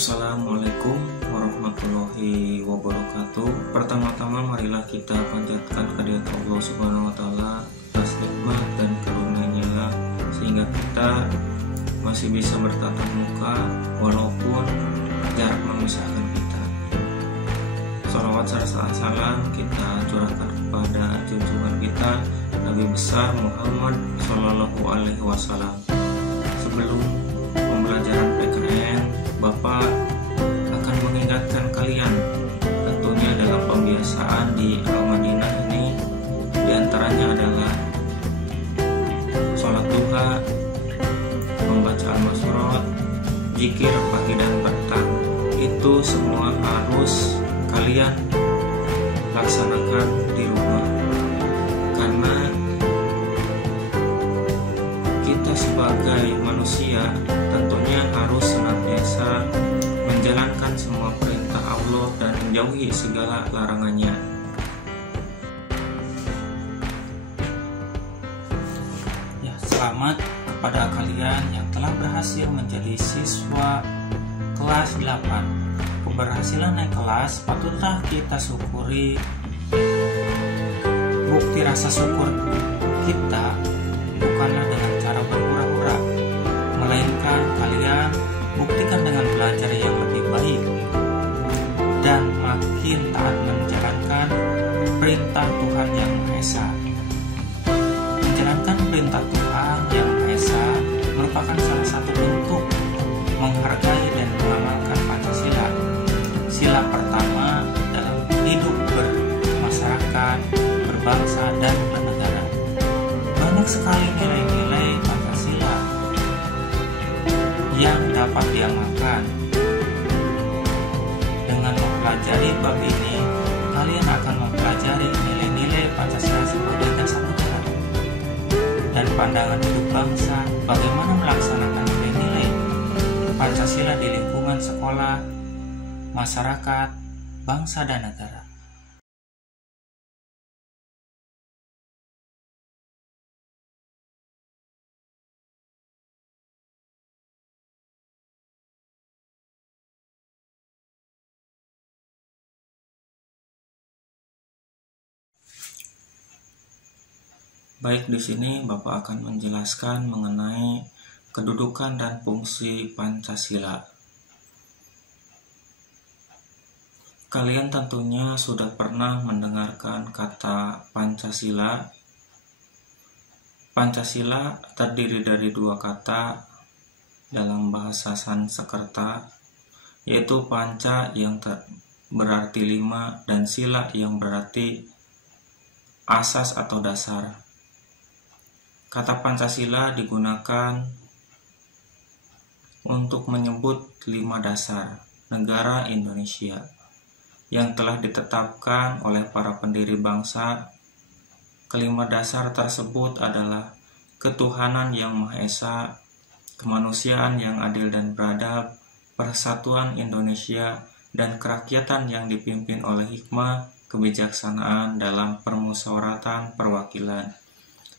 Assalamualaikum warahmatullahi wabarakatuh. Pertama-tama marilah kita panjatkan kehadirat Allah Subhanahu wa taala atas nikmat dan karunia-Nya sehingga kita masih bisa bertatap muka walaupun jarak memisahkan kita. Shalawat serta salam kita curahkan kepada junjungan kita Nabi besar Muhammad Shallallahu Alaihi Wasallam. Sebelum pembelajaran PKN, Bapak akan mengingatkan kalian tentunya dalam pembiasaan di Al-Madinah ini, diantaranya adalah sholat duha, membaca al-mashurat, zikir pagi dan petang. Itu semua harus kalian laksanakan di rumah, karena kita sebagai manusia tentunya harus senantiasa menjalankan semua perintah Allah dan menjauhi segala larangannya. Ya, selamat kepada kalian yang telah berhasil menjadi siswa kelas 8. Keberhasilan naik kelas patutlah kita syukuri. Bukti rasa syukur kita bukanlah dengan cara berhura-hura, melainkan kalian buktikan dengan belajar yang lebih baik dan makin taat menjalankan perintah Tuhan Yang Maha Esa. Menjalankan perintah Tuhan Yang Maha Esa merupakan salah satu bentuk menghargai dan mengamalkan Pancasila. Sila pertama dalam hidup bermasyarakat, berbangsa, dan bernegara. Banyak sekali nilai-nilai Pancasila yang dapat diamalkan. Dengan mempelajari bab ini, kalian akan mempelajari nilai-nilai Pancasila sebagai dasar negara dan pandangan hidup bangsa, bagaimana melaksanakan nilai-nilai Pancasila di lingkungan sekolah, masyarakat, bangsa, dan negara. Baik, di sini Bapak akan menjelaskan mengenai kedudukan dan fungsi Pancasila. Kalian tentunya sudah pernah mendengarkan kata Pancasila. Pancasila terdiri dari dua kata dalam bahasa Sanskerta, yaitu panca yang berarti 5 dan sila yang berarti asas atau dasar. Kata Pancasila digunakan untuk menyebut 5 dasar negara Indonesia yang telah ditetapkan oleh para pendiri bangsa. Kelima dasar tersebut adalah ketuhanan yang Maha Esa, kemanusiaan yang adil dan beradab, persatuan Indonesia, dan kerakyatan yang dipimpin oleh hikmah, kebijaksanaan dalam permusyawaratan perwakilan,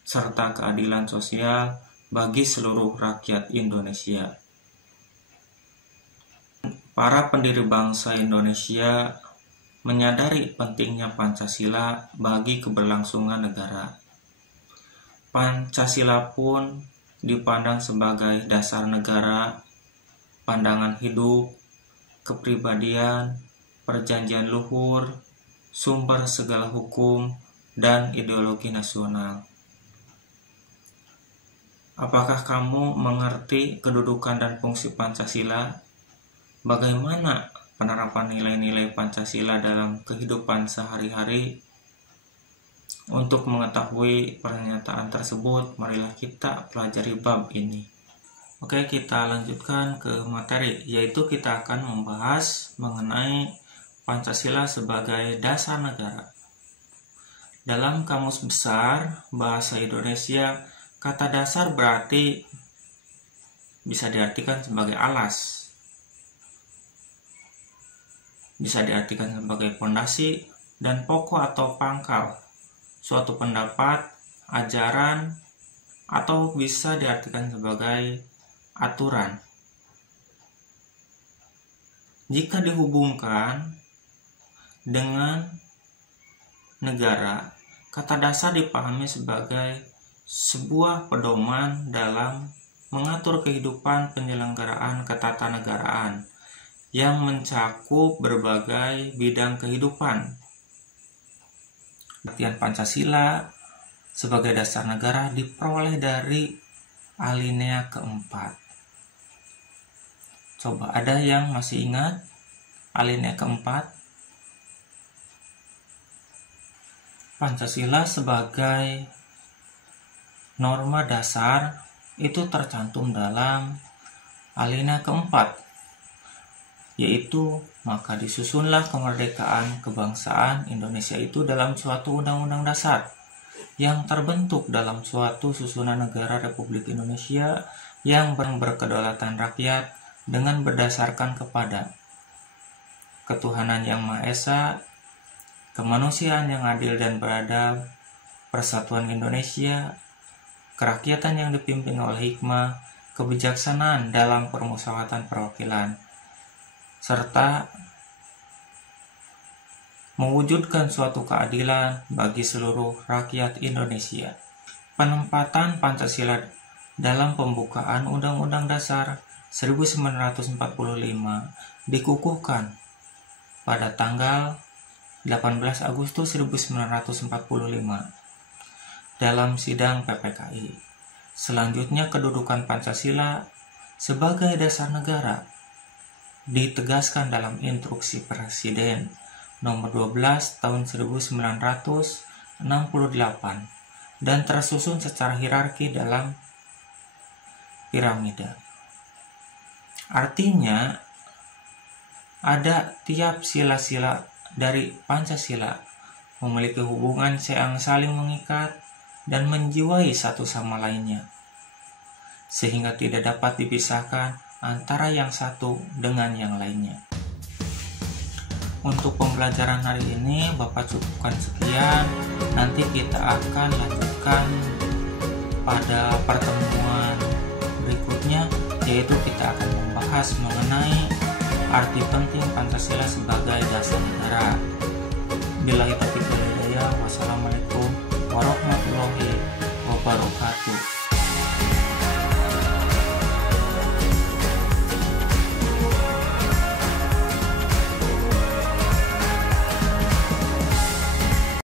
serta keadilan sosial bagi seluruh rakyat Indonesia. Para pendiri bangsa Indonesia menyadari pentingnya Pancasila bagi keberlangsungan negara. Pancasila pun dipandang sebagai dasar negara, pandangan hidup, kepribadian, perjanjian luhur, sumber segala hukum, dan ideologi nasional. Apakah kamu mengerti kedudukan dan fungsi Pancasila? Bagaimana penerapan nilai-nilai Pancasila dalam kehidupan sehari-hari? Untuk mengetahui pernyataan tersebut, marilah kita pelajari bab ini. Oke, kita lanjutkan ke materi, yaitu kita akan membahas mengenai Pancasila sebagai dasar negara. Dalam Kamus Besar Bahasa Indonesia, kata dasar berarti bisa diartikan sebagai alas, bisa diartikan sebagai fondasi dan pokok atau pangkal suatu pendapat, ajaran, atau bisa diartikan sebagai aturan. Jika dihubungkan dengan negara, kata dasar dipahami sebagai sebuah pedoman dalam mengatur kehidupan penyelenggaraan ketatanegaraan yang mencakup berbagai bidang kehidupan. Artian Pancasila sebagai dasar negara diperoleh dari alinea keempat. Coba ada yang masih ingat alinea keempat? Pancasila sebagai norma dasar itu tercantum dalam alinea keempat, yaitu maka disusunlah kemerdekaan kebangsaan Indonesia itu dalam suatu undang-undang dasar yang terbentuk dalam suatu susunan negara Republik Indonesia yang berkedaulatan rakyat dengan berdasarkan kepada ketuhanan yang Maha Esa, kemanusiaan yang adil dan beradab, persatuan Indonesia, kerakyatan yang dipimpin oleh hikmah, kebijaksanaan dalam permusyawaratan perwakilan, serta mewujudkan suatu keadilan bagi seluruh rakyat Indonesia. Penempatan Pancasila dalam pembukaan Undang-Undang Dasar 1945 dikukuhkan pada tanggal 18 Agustus 1945 dalam sidang PPKI. Selanjutnya, kedudukan Pancasila sebagai dasar negara ditegaskan dalam Instruksi Presiden nomor 12 tahun 1968 dan tersusun secara hierarki dalam piramida. Artinya, ada tiap sila-sila dari Pancasila memiliki hubungan yang saling mengikat dan menjiwai satu sama lainnya, sehingga tidak dapat dipisahkan antara yang satu dengan yang lainnya. Untuk pembelajaran hari ini Bapak cukupkan sekian. Nanti kita akan lanjutkan pada pertemuan berikutnya, yaitu kita akan membahas mengenai arti penting Pancasila sebagai dasar negara. Billahi taufiq wal hidayah. Wassalamualaikum